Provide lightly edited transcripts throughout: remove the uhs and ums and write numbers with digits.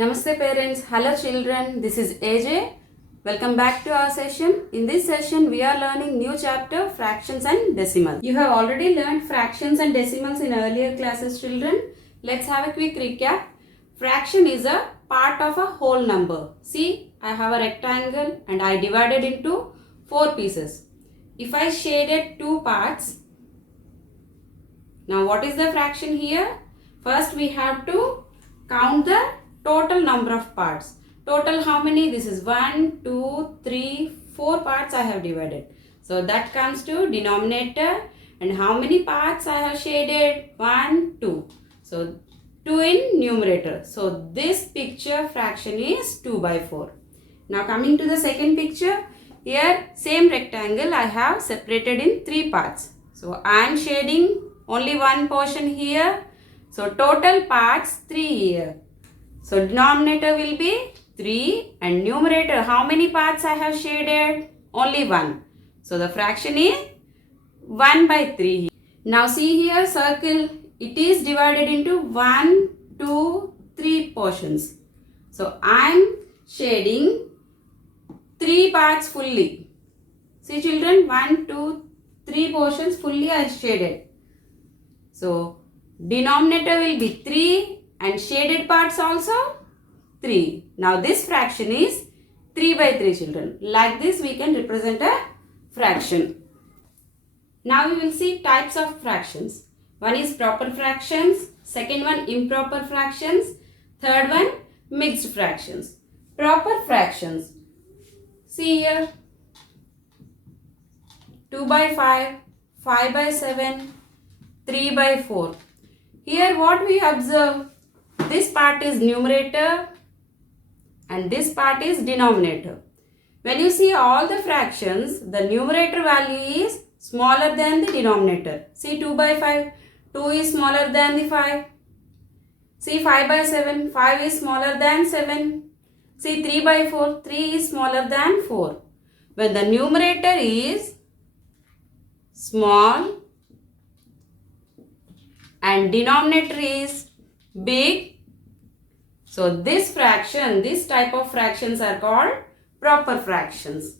Namaste parents, hello children, this is AJ. Welcome back to our session. In this session we are learning new chapter fractions and decimals. You have already learned fractions and decimals in earlier classes children. Let's have a quick recap. Fraction is a part of a whole number. See, I have a rectangle and I divided into 4 pieces. If I shaded 2 parts, now what is the fraction here? First we have to count the total number of parts. Total how many? This is 1, 2, 3, 4 parts I have divided. So that comes to denominator. And how many parts I have shaded? 1, 2. So 2 in numerator. So this picture fraction is 2 by 4. Now coming to the second picture. Here same rectangle I have separated in 3 parts. So I am shading only one portion here. So total parts 3 here. So denominator will be 3 and numerator how many parts I have shaded? Only 1. So the fraction is 1 by 3. Now see here circle. It is divided into 1, 2, 3 portions. So I am shading 3 parts fully. See children, 1, 2, 3 portions fully I shaded. So denominator will be 3 and shaded parts also 3. Now this fraction is 3 by 3 children. Like this we can represent a fraction. Now we will see types of fractions. One is proper fractions. Second one improper fractions. Third one mixed fractions. Proper fractions. See here 2 by 5, 5 by 7, 3 by 4. Here what we observe? This part is numerator and this part is denominator. When you see all the fractions, the numerator value is smaller than the denominator. See 2 by 5, 2 is smaller than the 5. See 5 by 7, 5 is smaller than 7. See 3 by 4, 3 is smaller than 4. When the numerator is small and denominator is big, so this fraction, this type of fractions are called proper fractions.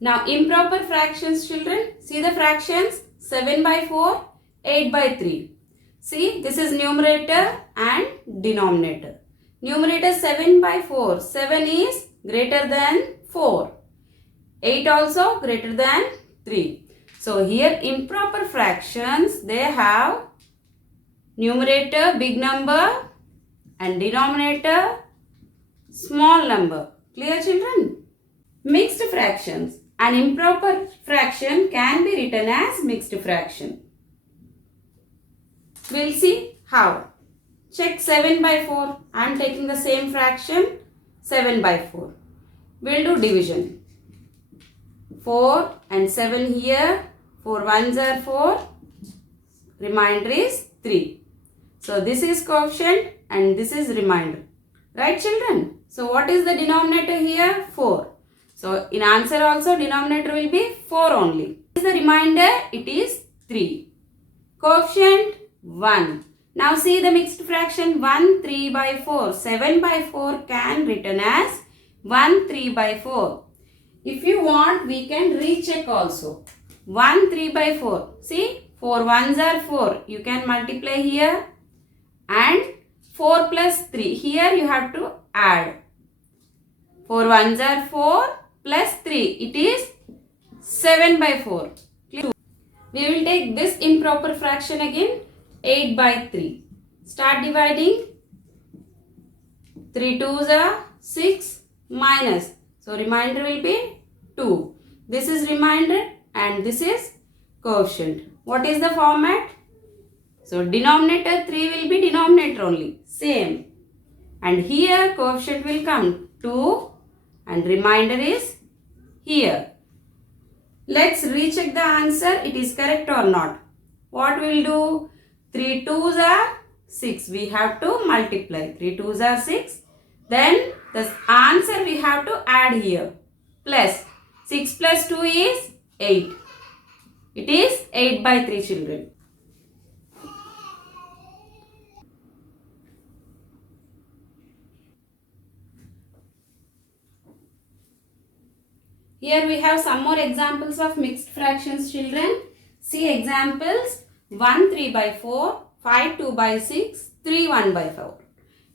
Now improper fractions children, see the fractions 7 by 4, 8 by 3. See this is numerator and denominator. Numerator 7 by 4, 7 is greater than 4. 8 also greater than 3. So here improper fractions, they have numerator big number and denominator small number. Clear children? Mixed fractions. An improper fraction can be written as mixed fraction. We'll see how. Check 7 by 4. I am taking the same fraction 7 by 4. We'll do division. 4 and 7 here. 4 ones are 4. Remainder is 3. So this is coefficient and this is remainder. Right children? So what is the denominator here? 4. So in answer also denominator will be 4 only. What is the remainder? It is 3. Coefficient 1. Now see the mixed fraction 1 3 by 4. 7 by 4 can written as 1 3 by 4. If you want, we can recheck also. 1 3 by 4. See, 4 ones are 4. You can multiply here. And 4 plus 3. Here you have to add. 4 ones are 4 plus 3. It is 7 by 4. We will take this improper fraction again. 8 by 3. Start dividing. 3 2s are 6 minus. So remainder will be 2. This is remainder and this is coefficient. What is the format? So denominator 3 will be denominator only. Same. And here coefficient will come 2 and remainder is here. Let's recheck the answer. It is correct or not. What we will do? 3 2s are 6. We have to multiply. 3 2s are 6. Then the answer we have to add here. Plus 6 plus 2 is 8. It is 8 by 3 children. Here we have some more examples of mixed fractions, children. See examples 1 3 by 4, 5 2 by 6, 3 1 by 4.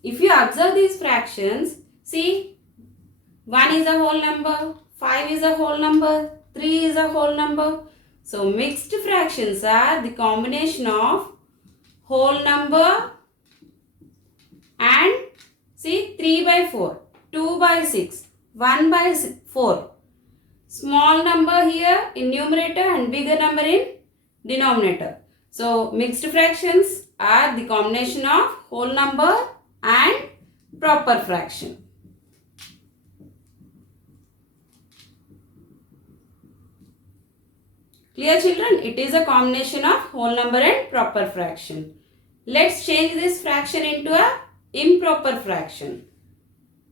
If you observe these fractions, see 1 is a whole number, 5 is a whole number, 3 is a whole number. So mixed fractions are the combination of whole number and see 3 by 4, 2 by 6, 1 by 4. Small number here in numerator and bigger number in denominator. So mixed fractions are the combination of whole number and proper fraction. Clear, children? It is a combination of whole number and proper fraction. Let's change this fraction into a improper fraction.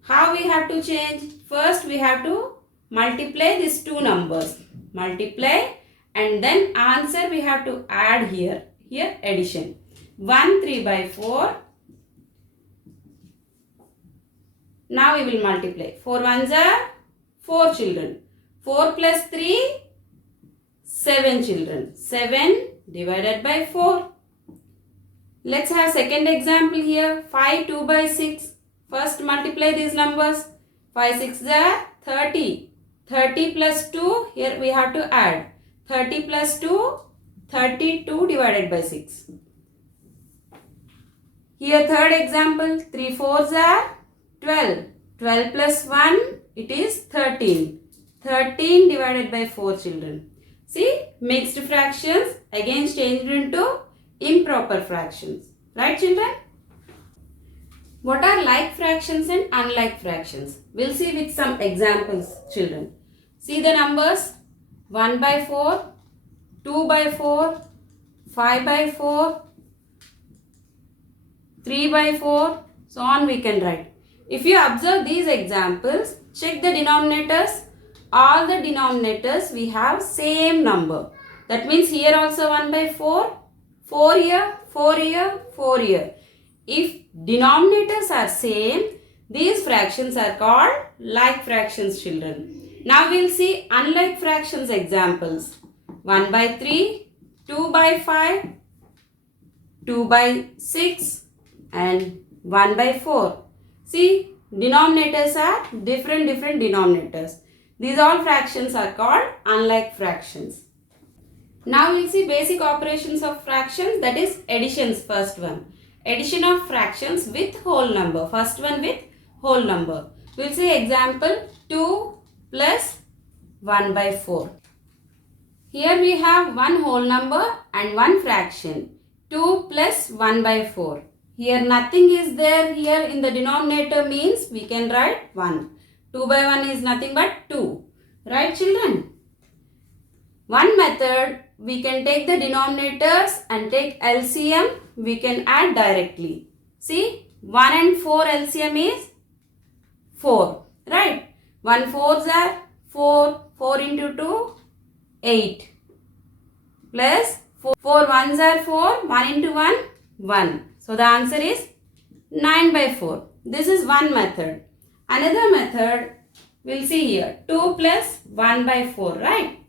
How we have to change? First we have to multiply these two numbers. Multiply and then answer we have to add here. Here addition. 1 3 by 4. Now we will multiply. 4 ones are 4 children. 4 plus 3, 7 children. 7 divided by 4. Let's have second example here. 5 2 by 6. First multiply these numbers. 5 6 are 30. 30 plus 2, here we have to add. 30 plus 2, 32 divided by 6. Here third example, 3 4s are 12. 12 plus 1, it is 13. 13 divided by 4 children. See, mixed fractions again changed into improper fractions. Right, children? What are like fractions and unlike fractions? We'll see with some examples, children. See the numbers 1 by 4, 2 by 4, 5 by 4, 3 by 4, so on we can write. If you observe these examples, check the denominators. All the denominators we have same number. That means here also 1 by 4, 4 here, 4 here, 4 here. If denominators are same, these fractions are called like fractions, children. Now we will see unlike fractions examples. 1 by 3, 2 by 5, 2 by 6 and 1 by 4. See, denominators are different denominators. These all fractions are called unlike fractions. Now we will see basic operations of fractions, that is additions. First one. Addition of fractions with whole number. First one with whole number. We will see example 2 plus 1 by 4. Here we have one whole number and one fraction. 2 plus 1 by 4. Here nothing is there here in the denominator, means we can write 1. 2 by 1 is nothing but 2. Right, children? One method, we can take the denominators and take LCM. We can add directly. See, 1 and 4 LCM is 4. Right? 1 4s are 4. 4 into 2, 8. Plus 4 ones are 4. 1 into 1, 1. So the answer is 9 by 4. This is one method. Another method, we'll see here. 2 plus 1 by 4. Right?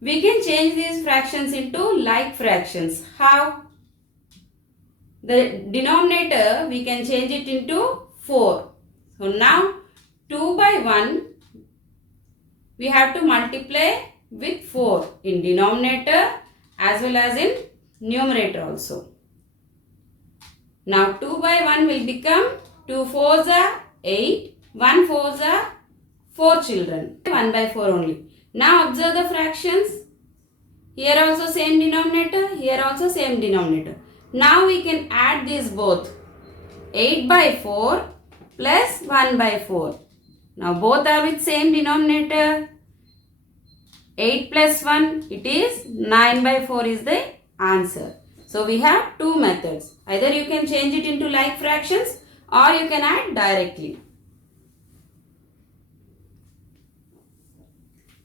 We can change these fractions into like fractions. How? The denominator, we can change it into 4. So now 2 by 1, we have to multiply with 4 in denominator as well as in numerator also. Now 2 by 1 will become 2 4s are 8, 1 4s are 4 children. 1 by 4 only. Now observe the fractions. Here also same denominator, here also same denominator. Now we can add these both. 8 by 4 plus 1 by 4. Now both are with same denominator. 8 plus 1, it is 9 by 4 is the answer. So we have two methods. Either you can change it into like fractions or you can add directly.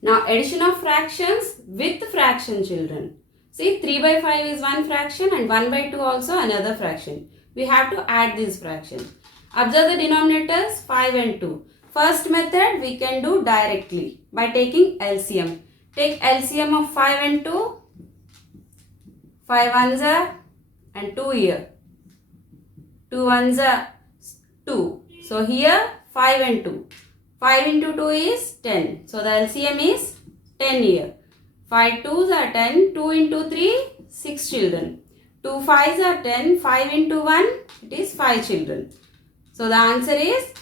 Now addition of fractions with fraction, children. See, 3 by 5 is one fraction and 1 by 2 also another fraction. We have to add these fractions. Observe the denominators 5 and 2. first method we can do directly by taking LCM. Take LCM of 5 and 2. 5 ones are and 2 here. 2 ones are 2. So here 5 and 2. 5 into 2 is 10. So the LCM is 10 here. 5 twos are 10. 2 into 3, 6 children. 2 fives are 10. 5 into 1, it is 5 children. So the answer is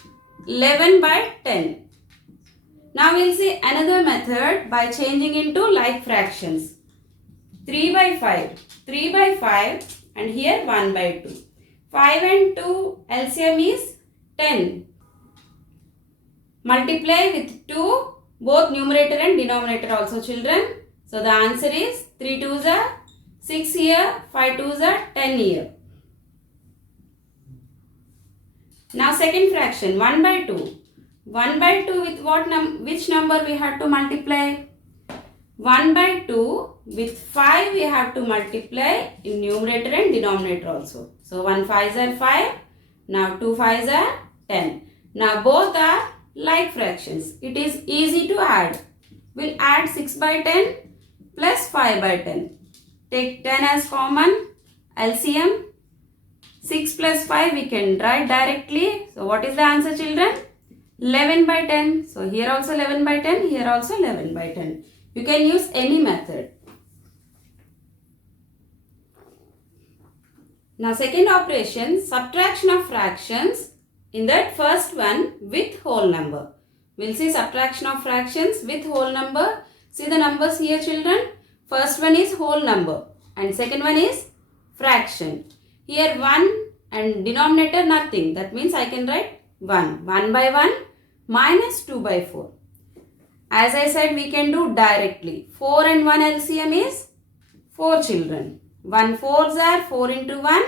11 by 10. Now we will see another method by changing into like fractions. 3 by 5. 3 by 5 and here 1 by 2. 5 and 2 LCM is 10. Multiply with 2 both numerator and denominator also children. So the answer is 3 twos are 6 here, 5 twos are 10 here. Now second fraction 1 by 2. 1 by 2 with which number we have to multiply? 1 by 2 with 5 we have to multiply in numerator and denominator also. So 1 5s are 5. Now 2 5s are 10. Now both are like fractions. It is easy to add. We'll add 6 by 10 plus 5 by 10. Take 10 as common. LCM. 6 plus 5 we can write directly. So what is the answer children? 11 by 10. So here also 11 by 10. Here also 11 by 10. You can use any method. Now second operation, subtraction of fractions. In that first one with whole number. We'll see subtraction of fractions with whole number. See the numbers here children. First one is whole number and second one is fraction. Here 1 and denominator nothing. That means I can write 1. 1 by 1 minus 2 by 4. As I said we can do directly. 4 and 1 LCM is 4 children. 1 4s are 4 into 1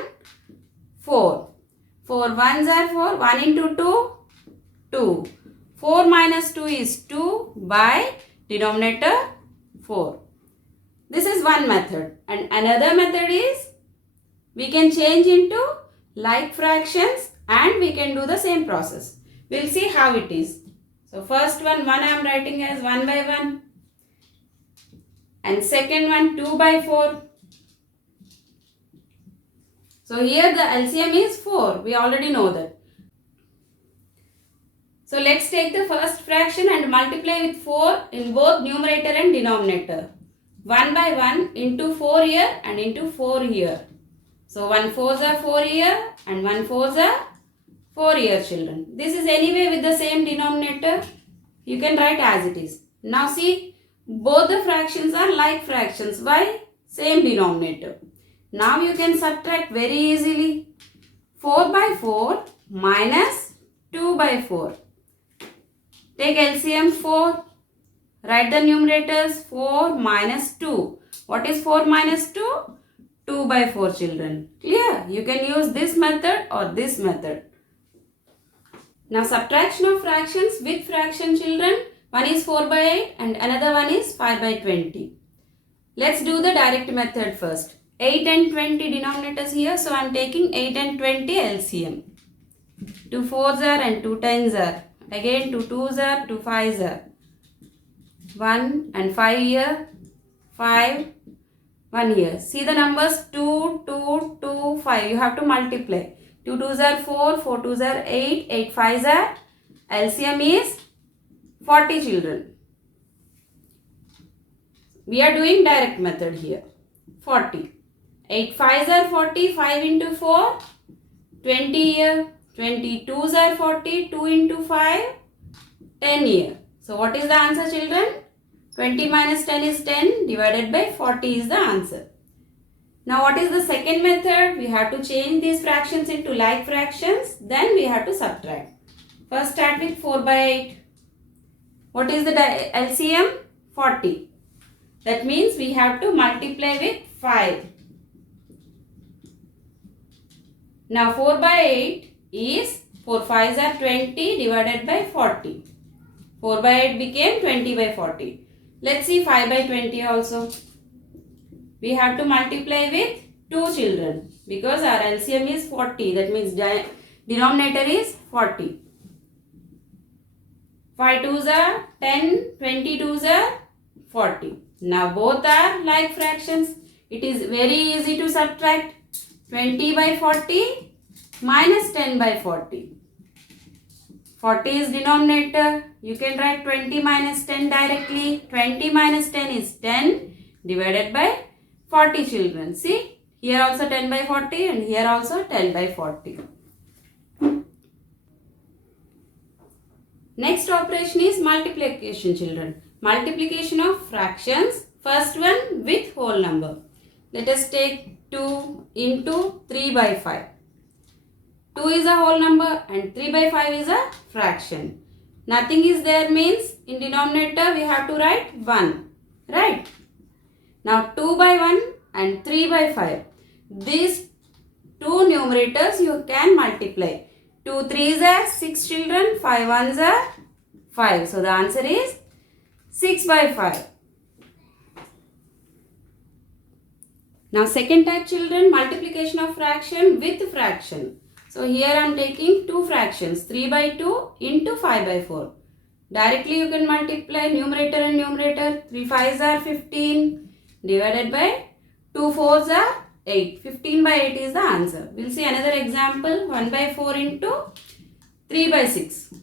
4. 4 ones are 4. 1 into 2 2. 4 minus 2 is 2 by denominator 4. This is one method. And another method is we can change into like fractions and we can do the same process. We'll see how it is. So first one I am writing as 1 by 1. And second one 2 by 4. So here the LCM is 4. We already know that. So let's take the first fraction and multiply with 4 in both numerator and denominator. 1 by 1 into 4 here and into 4 here. So 1 4s are 4 here and 1 4s are 4 here children. This is anyway with the same denominator. You can write as it is. Now see, both the fractions are like fractions. Why? Same denominator. Now you can subtract very easily. 4 by 4 minus 2 by 4. Take LCM 4. Write the numerators 4 minus 2. What is 4 minus 2? 2 by 4 children. Clear? You can use this method or this method. Now subtraction of fractions with fraction children. One is 4 by 8 and another one is 5 by 20. Let's do the direct method first. 8 and 20 denominators here. So I am taking 8 and 20 LCM. 2 4s are and 2 10s are. Again 2 2s are, 2 5s are. 1 and 5 here. 5, 1 here. See the numbers 2, 2, 2, 5. You have to multiply. 2 2s are 4, 4 2s are 8, 8 5s are. LCM is 40 children. We are doing direct method here. 40. 8 5s are 40, 5 into 4, 20 here. 22s are 40, 2 into 5, 10 here. So what is the answer children? 20 minus 10 is 10 divided by 40 is the answer. Now what is the second method? We have to change these fractions into like fractions. Then we have to subtract. First start with 4 by 8. What is the LCM? 40. That means we have to multiply with 5. Now 4 by 8 is 4 5s are 20 divided by 40. 4 by 8 became 20 by 40. Let's see 5 by 20 also. We have to multiply with 2 children because our LCM is 40. That means denominator is 40. 5 twos are 10, 20 twos are 40. Now both are like fractions. It is very easy to subtract. 20 by 40 minus 10 by 40. 40 is denominator. You can write 20 minus 10 directly. 20 minus 10 is 10 divided by 40 children. See, here also 10 by 40 and here also 10 by 40. Next operation is multiplication, children. Multiplication of fractions. First one with whole number. Let us take 2 into 3 by 5. 2 is a whole number and 3 by 5 is a fraction. Nothing is there means in denominator we have to write 1. Right? Now 2 by 1 and 3 by 5. These two numerators you can multiply. 2 3s are 6 children, 5 1s are 5. So the answer is 6 by 5. Now second type children, multiplication of fraction with fraction. So here I am taking two fractions, 3 by 2 into 5 by 4. Directly you can multiply numerator and numerator. 3 5s are 15 divided by 2 4s are 8. 15 by 8 is the answer. We will see another example. 1 by 4 into 3 by 6.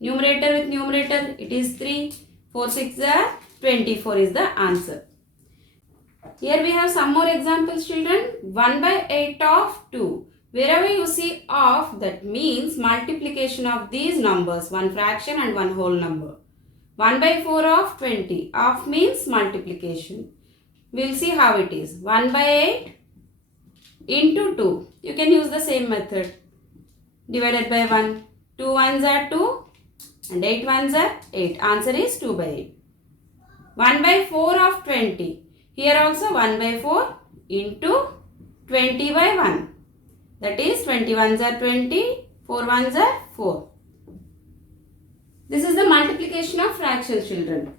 Numerator with numerator, it is 3. 4 6 are 24 is the answer. Here we have some more examples, children. 1 by 8 of 2. Wherever you see of, that means multiplication of these numbers. One fraction and one whole number. 1 by 4 of 20. Of means multiplication. We will see how it is. 1 by 8 into 2. You can use the same method. Divided by 1. 2 1s are 2 and 8 1s are 8. Answer is 2 by 8. 1 by 4 of 20. Here also 1 by 4 into 20 by 1. That is 20 1s are 20, 4 1s are 4. This is the multiplication of fractions, children.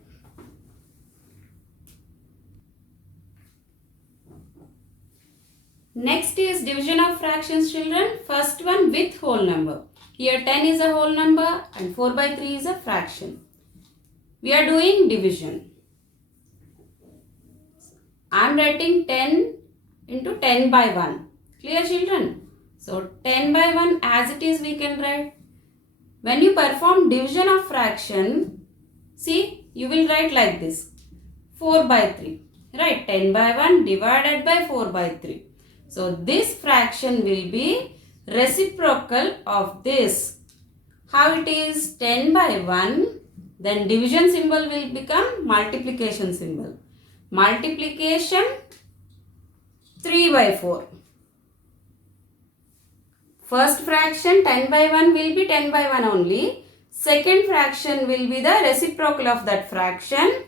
Next is division of fractions, children. First one with whole number. Here 10 is a whole number and 4 by 3 is a fraction. We are doing division. I am writing 10 into 10 by 1. Clear, children? So 10 by 1 as it is we can write. When you perform division of fraction, see, you will write like this. 4 by 3. Right? 10 by 1 divided by 4 by 3. So this fraction will be reciprocal of this. How it is? 10 by 1. Then division symbol will become multiplication symbol. Multiplication 3 by 4. First fraction 10 by 1 will be 10 by 1 only. Second fraction will be the reciprocal of that fraction.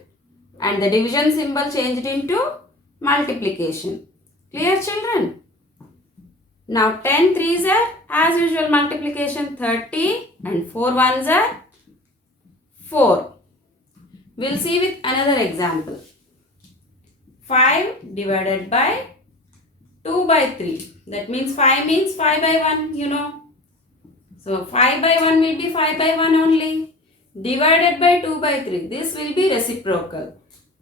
And the division symbol changed into multiplication. Clear, children? Now 10 3s are as usual multiplication 30 and 4 1s are 4. We will see with another example. 5 divided by 2 by 3. That means 5 means 5 by 1, you know. So 5 by 1 will be 5 by 1 only. Divided by 2 by 3. This will be reciprocal.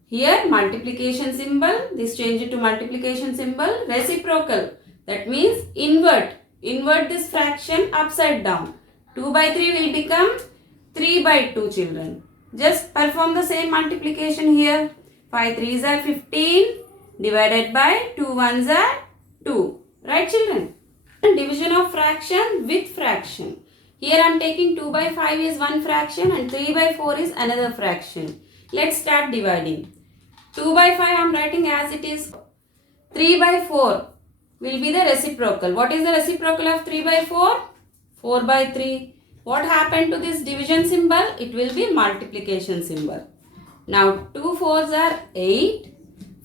Here multiplication symbol, this change it to multiplication symbol, reciprocal. That means invert. Invert this fraction upside down. 2 by 3 will become 3 by 2, children. Just perform the same multiplication here. 5 3s are 15 divided by 2 1s are 2. Right, children? Division of fraction with fraction. Here I am taking 2 by 5 is one fraction and 3 by 4 is another fraction. Let's start dividing. 2 by 5 I am writing as it is. 3 by 4 will be the reciprocal. What is the reciprocal of 3 by 4? 4 by 3. What happened to this division symbol? It will be multiplication symbol. Now 2 4s are 8.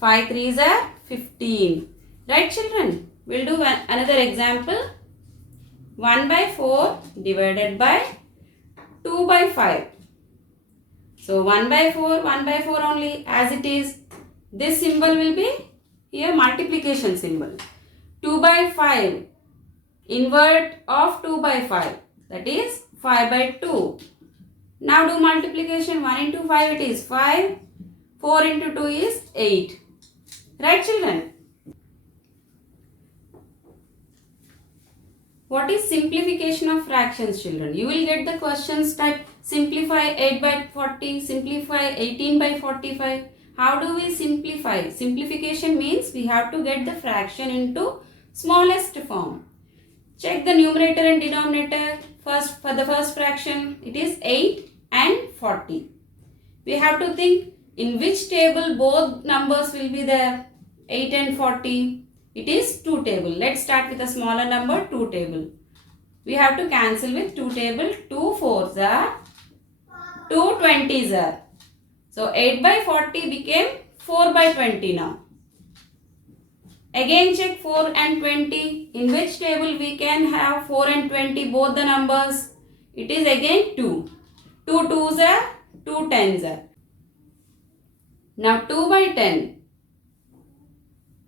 5 3s are 15. Right, children? We'll do another example. 1 by 4 divided by 2 by 5. So 1 by 4 only as it is. This symbol will be here multiplication symbol. 2 by 5. Invert of 2 by 5. That is 5 by 2. Now do multiplication. 1 into 5 it is 5. 4 into 2 is 8. Right children? What is simplification of fractions children? You will get the questions type simplify 8 by 40, simplify 18 by 45. How do we simplify? Simplification means we have to get the fraction into smallest form. Check the numerator and denominator. First, for the first fraction, it is 8 and 40. We have to think in which table both numbers will be there. 8 and 40. It is 2 table. Let's start with a smaller number, 2 table. We have to cancel with 2 table. 2 4s are 2 20s are. So 8 by 40 became 4 by 20 now. Again check 4 and 20. In which table we can have 4 and 20 both the numbers? It is again 2. 2 2s are 2 10s are. Now 2 by 10.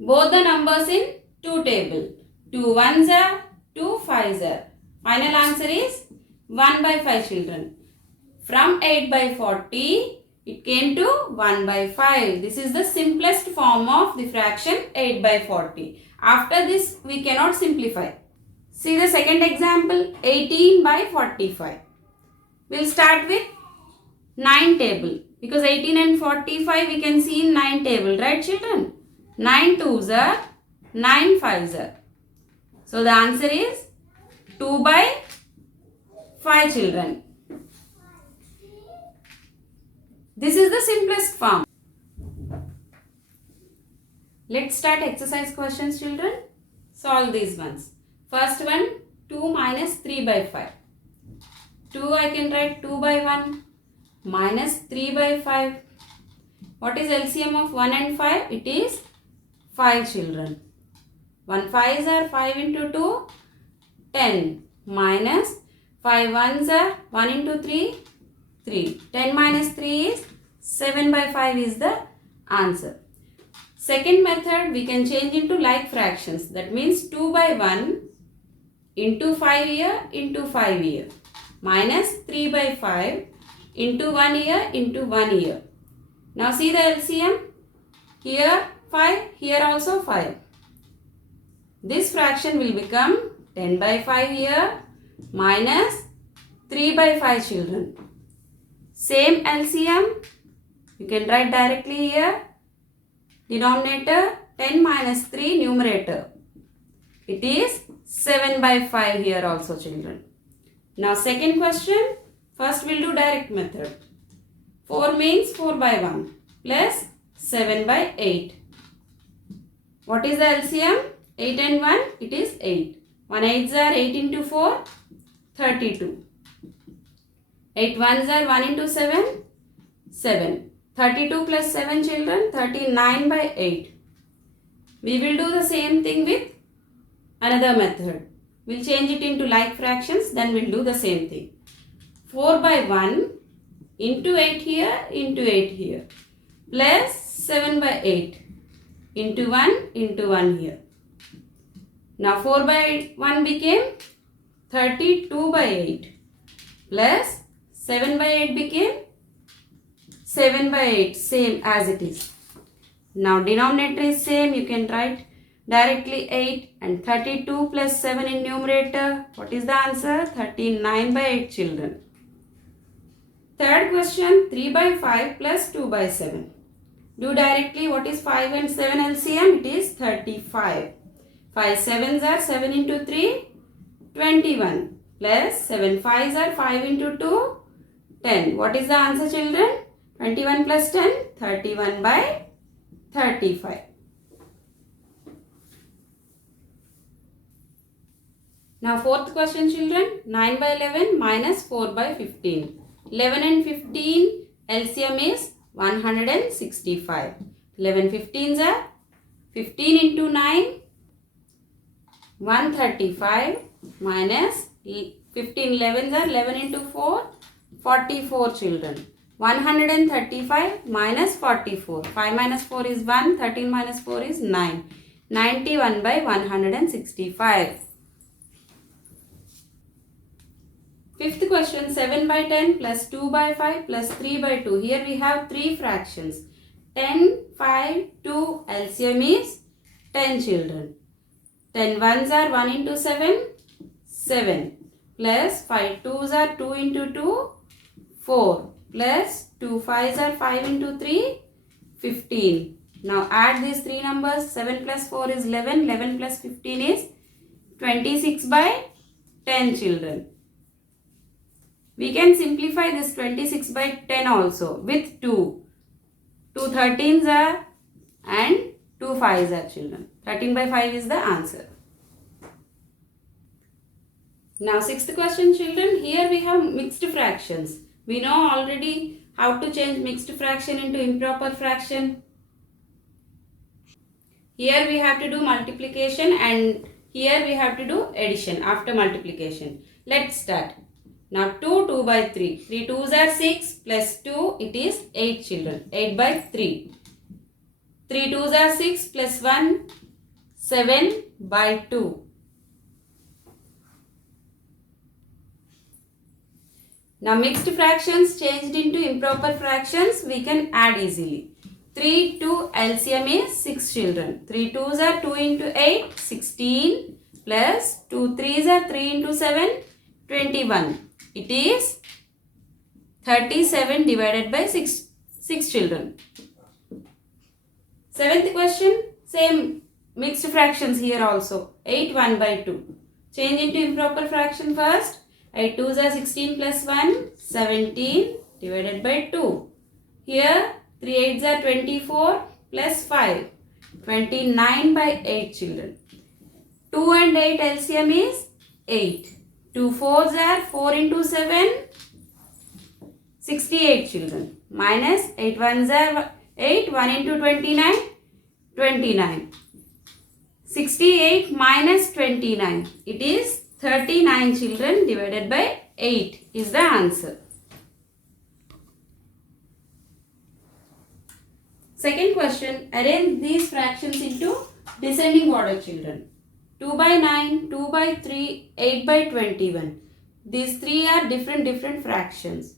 Both the numbers in 2 table. 2 1s are 2 5s are. Final answer is 1 by 5 children. From 8 by 40. It came to 1 by 5. This is the simplest form of the fraction 8 by 40. After this, we cannot simplify. See the second example, 18 by 45. We'll start with 9 table. Because 18 and 45 we can see in 9 table. Right children? 9 2s are, 9 5s are. So the answer is 2 by 5 children. This is the simplest form. Let's start exercise questions children. Solve these ones. First one 2 minus 3 by 5. 2 I can write 2 by 1 minus 3 by 5. What is LCM of 1 and 5? It is 5 children. 1 5s are 5 into 2 10 minus 5 1s are 1 into 3 3. 10 minus 3 is 7 by 5 is the answer. Second method we can change into like fractions. That means 2 by 1 into 5 here into 5 here minus 3 by 5 into 1 here into 1 here. Now see the LCM. Here 5, here also 5. This fraction will become 10 by 5 here minus 3 by 5 children. Same LCM, you can write directly here. Denominator 10 minus 3 numerator. It is 7 by 5 here also children. Now second question, first we'll do direct method. 4 means 4 by 1 plus 7 by 8. What is the LCM? 8 and 1, it is 8. 1 8s are 8 into 4, 32. 8 1s are 1 into 7, 7. 32 plus 7 children, 39 by 8. We will do the same thing with another method. We'll change it into like fractions, then we'll do the same thing. 4 by 1 into 8 here, into 8 here. Plus 7 by 8 into 1 here. Now 4 by 1 became 32 by 8 plus 7 by 8 became 7 by 8, same as it is. Now denominator is same, you can write directly 8 and 32 plus 7 in numerator. What is the answer? 39 by 8 children. Third question, 3 by 5 plus 2 by 7. Do directly what is 5 and 7 LCM? It is 35. 5 7s are 7 into 3, 21 plus 7 5s are 5 into 2, 10. What is the answer children? 21 plus 10, 31 by 35. Now fourth question children, 9 by 11 minus 4 by 15. 11 and 15 LCM is 165. 11 15s are 15 into 9, 135 minus 15 11s are 11 into 4, 44 children. 135 minus 44. 5 minus 4 is 1. 13 minus 4 is 9. 91 by 165. Fifth question, 7 by 10 plus 2 by 5 plus 3 by 2. Here we have three fractions. 10, 5, 2. LCM is 10 children. 10 ones are 1 into 7, 7. Plus 5 twos are 2 into 2, 4. Plus 2 fives are 5 into 3, 15. Now add these three numbers. 7 plus 4 is 11. 11 plus 15 is 26 by 10 children. We can simplify this 26 by 10 also with 2. 2 13s are and 2 5s are children. 13 by 5 is the answer. Now sixth question children. Here we have mixed fractions. We know already how to change mixed fraction into improper fraction. Here we have to do multiplication and here we have to do addition after multiplication. Let's start. Now 2 by 3. 3 2s are 6 plus 2 it is 8 children. 8 by 3. 3 2s are 6 plus 1 7 by 2. Now mixed fractions changed into improper fractions we can add easily. 3 2 LCM is 6 children. 3 2s are 2 into 8 16 plus 2 3s are 3 into 7 21. It is 37 divided by 6 children. Seventh question, same mixed fractions here also. 8 1 by 2. Change into improper fraction first. 8 2s are 16 plus 1 17 divided by 2. Here 3 8s are 24 plus 5 29 by 8 children. 2 and 8 LCM is 8. 2 4s are 4 into 7 68 children. Minus 8 1s are 8 1 into 29 29. 68 minus 29. It is 39 children divided by 8 is the answer. Second question, arrange these fractions into descending order children. 2 by 9, 2 by 3, 8 by 21. These three are different fractions.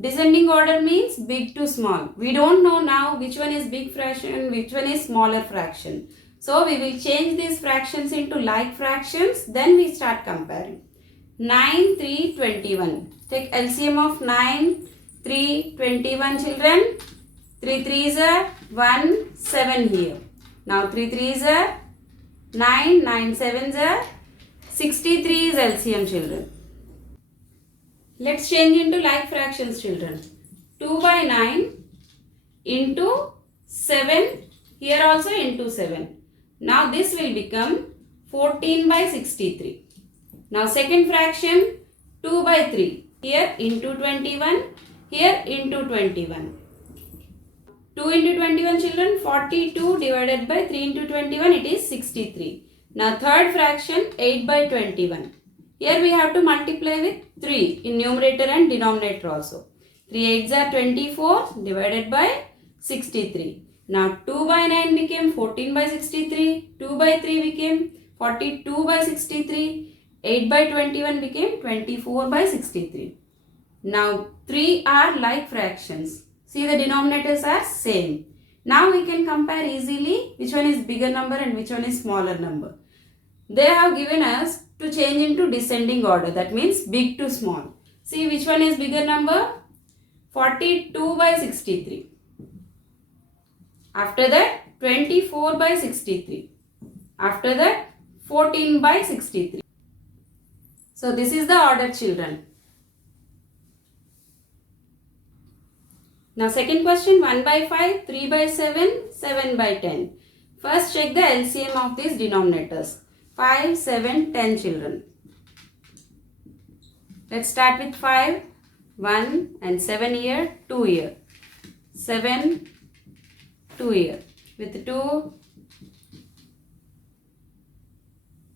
Descending order means big to small. We don't know now which one is big fraction, which one is smaller fraction. So we will change these fractions into like fractions, then we start comparing. 9, 3, 21. Take LCM of 9, 3, 21 children. 3 3s are 1, 7 here. Now 3 3s are 9, 9 7s are 63 is LCM children. Let's change into like fractions children. 2 by 9 into 7, here also into 7. Now this will become 14 by 63. Now second fraction 2 by 3. Here into 21. Here into 21. 2 into 21 children 42 divided by 3 into 21 it is 63. Now third fraction 8 by 21. Here we have to multiply with 3 in numerator and denominator also. 3 8s are 24 divided by 63. Now 2 by 9 became 14 by 63. 2 by 3 became 42 by 63. 8 by 21 became 24 by 63. Now 3 are like fractions. See, the denominators are same. Now we can compare easily which one is bigger number and which one is smaller number. They have given us to change into descending order. That means big to small. See which one is bigger number? 42 by 63. After that 24 by 63. After that 14 by 63. So this is the order children. Now second question 1 by 5, 3 by 7, 7 by 10. First check the LCM of these denominators. 5, 7, 10 children. Let's start with 5, 1 and 7 here, 2 here. 7, 2 here. With 2,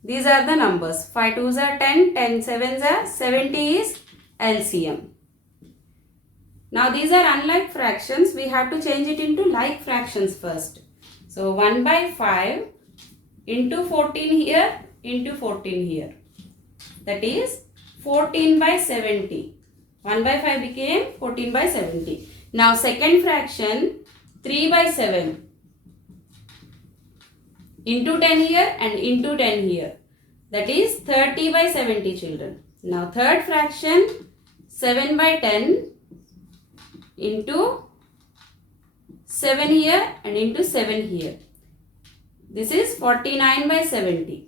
these are the numbers. 5 2s are 10, 10 7s are 70 is LCM. Now these are unlike fractions. We have to change it into like fractions first. So 1 by 5 into 14 here into 14 here. That is 14 by 70. 1 by 5 became 14 by 70. Now second fraction 3 by 7. Into 10 here and into 10 here. That is 30 by 70 children. Now third fraction 7 by 10 into 7 here and into 7 here. This is 49 by 70.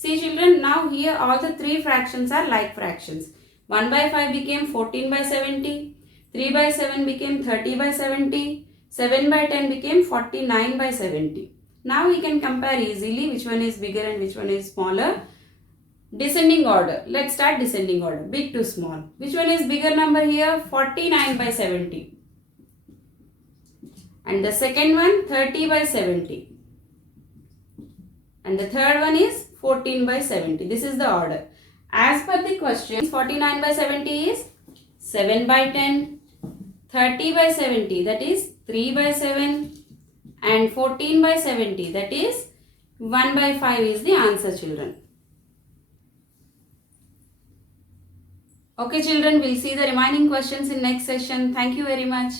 See children, now here all the three fractions are like fractions. 1 by 5 became 14 by 70. 3 by 7 became 30 by 70. 7 by 10 became 49 by 70. Now we can compare easily which one is bigger and which one is smaller. Descending order. Let's start descending order. Big to small. Which one is bigger number here? 49 by 70. And the second one 30 by 70. And the third one is 14 by 70. This is the order. As per the question, 49 by 70 is 7 by 10. 30 by 70, that is 3 by 7. And 14 by 70, that is 1 by 5 is the answer children. Okay children, we'll see the remaining questions in next session. Thank you very much.